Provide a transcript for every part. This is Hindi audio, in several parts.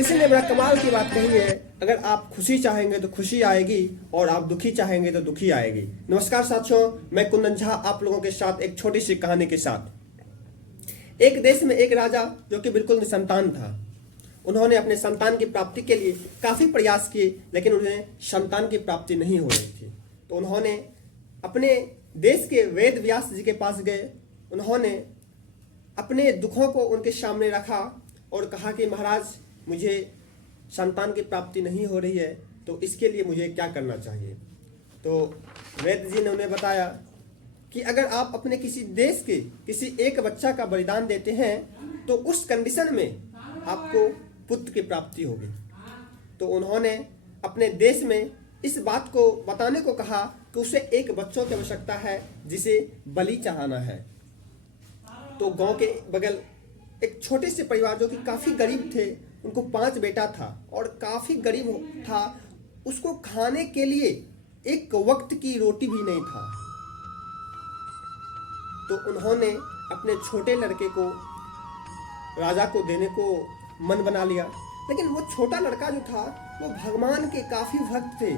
इसलिए बड़ा कमाल की बात कही है, अगर आप खुशी चाहेंगे तो खुशी आएगी और आप दुखी चाहेंगे तो दुखी आएगी। नमस्कार साथियों, मैं कुंदन झा आप लोगों के साथ एक छोटी सी कहानी के साथ। एक देश में एक राजा जो कि बिल्कुल निसंतान था। उन्होंने अपने संतान की प्राप्ति के लिए काफ़ी प्रयास किए, लेकिन उन्हें संतान की प्राप्ति नहीं हो रही थी। तो उन्होंने अपने देश के वेद व्यास जी के पास गए। उन्होंने अपने दुखों को उनके सामने रखा और कहा कि महाराज, मुझे संतान की प्राप्ति नहीं हो रही है, तो इसके लिए मुझे क्या करना चाहिए। तो वेद जी ने उन्हें बताया कि अगर आप अपने किसी देश के किसी एक बच्चा का बलिदान देते हैं तो उस कंडीशन में आपको पुत्र की प्राप्ति होगी। तो उन्होंने अपने देश में इस बात को बताने को कहा कि उसे एक बच्चों की आवश्यकता है जिसे बलि चढ़ाना है। तो गांव के बगल एक छोटे से परिवार जो कि काफ़ी गरीब थे, उनको 5 बेटा था और काफ़ी गरीब था, उसको खाने के लिए एक वक्त की रोटी भी नहीं था। तो उन्होंने अपने छोटे लड़के को राजा को देने को मन बना लिया। लेकिन वो छोटा लड़का जो था वो भगवान के काफ़ी भक्त थे।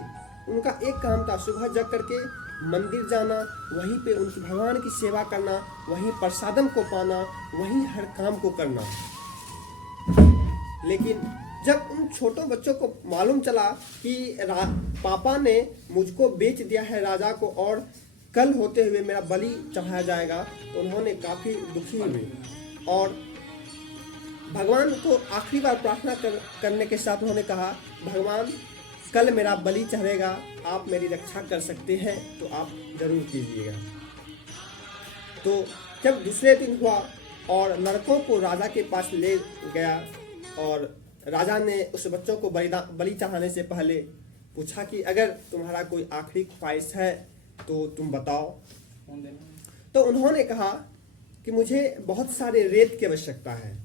उनका एक काम था, सुबह जग करके मंदिर जाना, वहीं पे उनकी भगवान की सेवा करना, वहीं प्रसादम को पाना, वहीं हर काम को करना। लेकिन जब उन छोटों बच्चों को मालूम चला कि पापा ने मुझको बेच दिया है राजा को और कल होते हुए मेरा बलि चढ़ाया जाएगा, तो उन्होंने काफ़ी दुखी हुए और भगवान को आखिरी बार प्रार्थना करने के साथ उन्होंने कहा, भगवान कल मेरा बलि चढ़ेगा, आप मेरी रक्षा कर सकते हैं तो आप जरूर कीजिएगा। तो जब दूसरे दिन हुआ और लड़कों को राजा के पास ले गया और राजा ने उस बच्चों को बलि चढ़ाने से पहले पूछा कि अगर तुम्हारा कोई आखिरी ख्वाहिश है तो तुम बताओ। तो उन्होंने कहा कि मुझे बहुत सारे रेत की आवश्यकता है।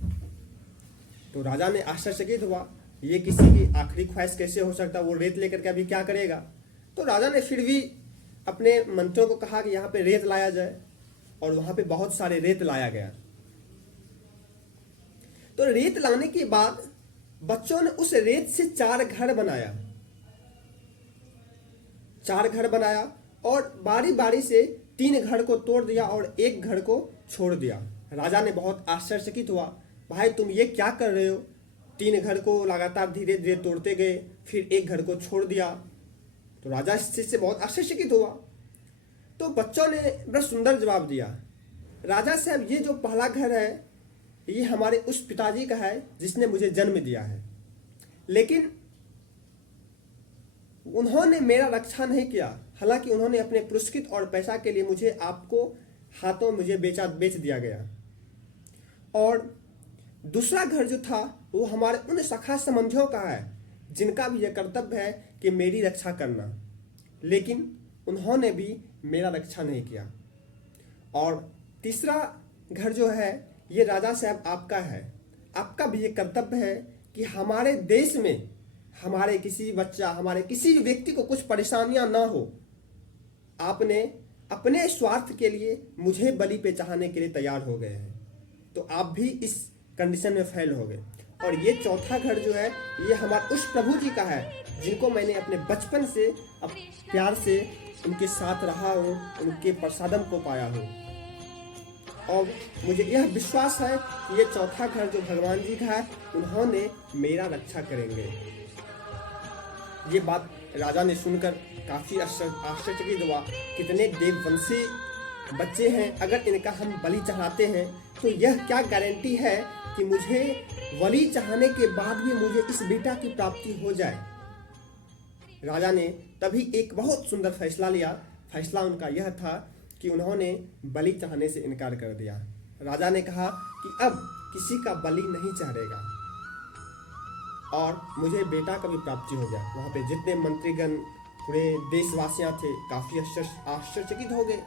तो राजा ने आश्चर्यचकित हुआ, ये किसी की आखिरी ख्वाहिश कैसे हो सकता, वो रेत लेकर के अभी क्या करेगा। तो राजा ने फिर भी अपने मंत्रियों को कहा कि यहाँ पे रेत लाया जाए और वहाँ पे बहुत सारे रेत लाया गया। तो रेत लाने के बाद बच्चों ने उस रेत से 4 घर बनाया। 4 घर बनाया और बारी बारी से 3 घर को तोड़ दिया और 1 घर को छोड़ दिया। राजा ने बहुत आश्चर्यचकित हुआ, भाई तुम ये क्या कर रहे हो। 3 घर को लगातार धीरे धीरे तोड़ते गए, फिर 1 घर को छोड़ दिया। तो राजा इस चीज से बहुत आश्चर्यचकित हुआ। तो बच्चों ने बड़ा सुंदर जवाब दिया, राजा साहब ये जो पहला घर है ये हमारे उस पिताजी का है जिसने मुझे जन्म दिया है, लेकिन उन्होंने मेरा रक्षा नहीं किया। हालांकि उन्होंने अपने पुरस्कृत और पैसा के लिए मुझे आपको हाथों मुझे बेच दिया गया। और दूसरा घर जो था वो हमारे उन सखा संबंधियों का है जिनका भी यह कर्तव्य है कि मेरी रक्षा करना, लेकिन उन्होंने भी मेरा रक्षा नहीं किया। और तीसरा घर जो है ये राजा साहब आपका है, आपका भी ये कर्तव्य है कि हमारे देश में हमारे किसी बच्चा, हमारे किसी भी व्यक्ति को कुछ परेशानियां ना हो। आपने अपने स्वार्थ के लिए मुझे बलि पे चढ़ाने के लिए तैयार हो गए हैं, तो आप भी इस कंडीशन में फेल हो गए। और ये चौथा घर जो है ये हमारे उस प्रभु जी का है जिनको मैंने अपने बचपन से प्यार से उनके साथ रहा हूँ, उनके प्रसादम को पाया हूँ। और मुझे यह विश्वास है कि ये चौथा घर जो भगवान जी का है उन्होंने मेरा रक्षा करेंगे। ये बात राजा ने सुनकर काफ़ी आश्चर्यचकित हुआ, कितने देववंशी बच्चे हैं, अगर इनका हम बलि चढ़ाते हैं तो यह क्या गारंटी है कि मुझे बलि चढ़ाने के बाद भी मुझे इस बेटा की प्राप्ति हो जाए। राजा ने तभी एक बहुत सुंदर फैसला लिया। फैसला उनका यह था कि उन्होंने बलि चढ़ाने से इनकार कर दिया। राजा ने कहा कि अब किसी का बलि नहीं चढ़ेगा और मुझे बेटा का भी प्राप्ति हो गया। वहाँ पे जितने मंत्रीगण पूरे देशवासियाँ थे काफ़ी आश्चर्यचकित हो गए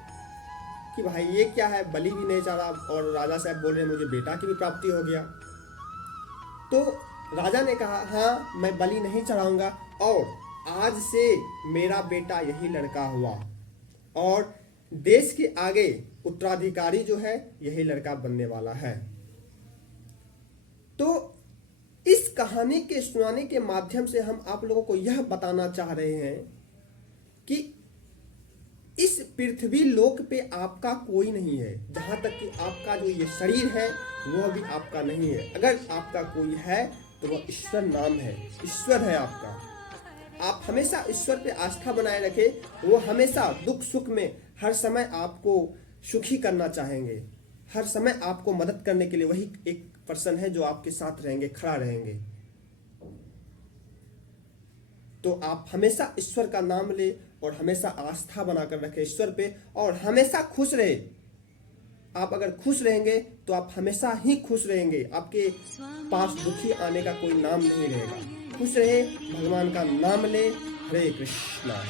कि भाई ये क्या है, बलि भी नहीं चढ़ा और राजा साहब बोल रहे मुझे बेटा की भी प्राप्ति हो गया। तो राजा ने कहा, हाँ मैं बलि नहीं चढ़ाऊंगा और आज से मेरा बेटा यही लड़का हुआ और देश के आगे उत्तराधिकारी जो है यही लड़का बनने वाला है। तो इस कहानी के सुनाने के माध्यम से हम आप लोगों को यह बताना चाह रहे हैं कि इस पृथ्वी लोक पे आपका कोई नहीं है। जहां तक कि आपका जो ये शरीर है वह भी आपका नहीं है। अगर आपका कोई है तो वह ईश्वर नाम है, ईश्वर है आपका। आप हमेशा ईश्वर पे आस्था बनाए रखें। वो हमेशा दुख सुख में हर समय आपको सुखी करना चाहेंगे। हर समय आपको मदद करने के लिए वही एक पर्सन है जो आपके साथ रहेंगे, खड़ा रहेंगे। तो आप हमेशा ईश्वर का नाम ले और हमेशा आस्था बनाकर रखें ईश्वर पे, और हमेशा खुश रहे। आप अगर खुश रहेंगे तो आप हमेशा ही खुश रहेंगे। आपके पास दुखी आने का कोई नाम नहीं रहेगा। खुश रहे, भगवान का नाम ले। हरे कृष्णा।